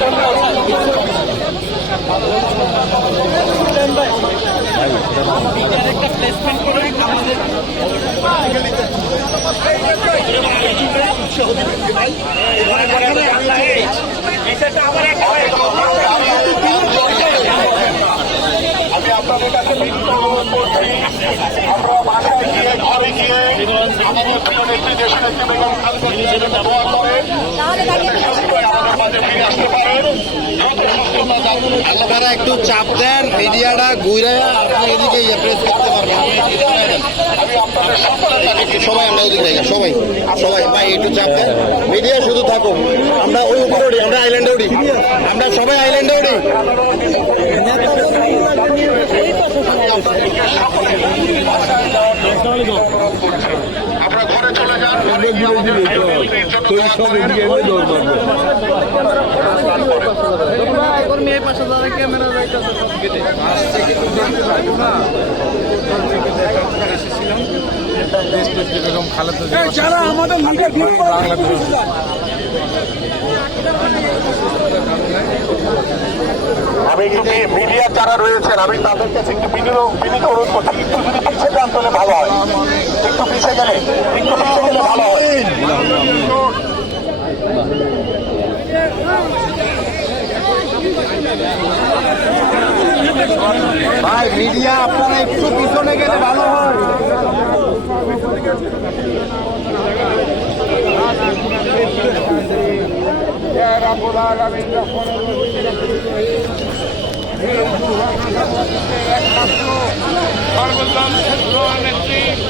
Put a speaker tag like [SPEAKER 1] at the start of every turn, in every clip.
[SPEAKER 1] 都没有看。
[SPEAKER 2] আপনারা একটু চাপ দেন, মিডিয়াটা ঘুরাইয়া আপনি এদিকে ইয়ে প্রেস করতে পারবেন। সবাই আমরা ওদিকে যাই সবাই সবাই, ভাই, একটু চাপ দেন। মিডিয়া শুধু থাকুক। আমরা ওই উপরে উঠি, আমরা আইল্যান্ডে উঠি। আমরা সবাই আইল্যান্ডে উঠি
[SPEAKER 1] আমরা ঘরে চলে যান ঘরে গিয়ে আমাদের প্রিয় নেত্রীর জন্য দোয়া করেন।
[SPEAKER 3] বেগম খালেদা
[SPEAKER 1] আমি একটু মিডিয়া যারা রয়েছেন, আমি তাদের কাছে একটু বিনীত অনুরোধ করছি। একটু যদি পিছিয়ে ভালো হয়। একটু পিছিয়ে গেলে একটু পিছিয়ে গেলে ভালো
[SPEAKER 2] ভাই মিডিয়া আপনারা একটু পিছনে গেলে ভালো হয়
[SPEAKER 3] ক্ষেত্র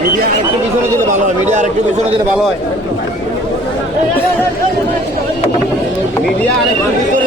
[SPEAKER 2] মিডিয়া একটু পিছনে দিলে ভালো হয় মিডিয়া আর একটু পিছনে দিলে ভালো হয়। মিডিয়া আর একটু পিছনে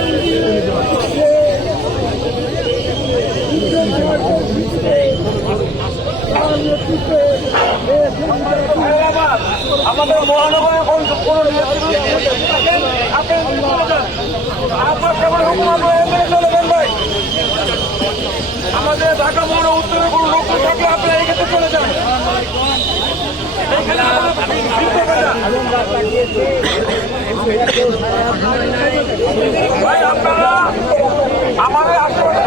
[SPEAKER 1] আমাদের মহানগরের কোন আপনার চলে যান আমাদের ঢাকা মহানগর উত্তরের কোন লোক থাকলে এক্ষেত্রে চলে যান।
[SPEAKER 3] ভাই, আপনারা আমাদের আশেপাশে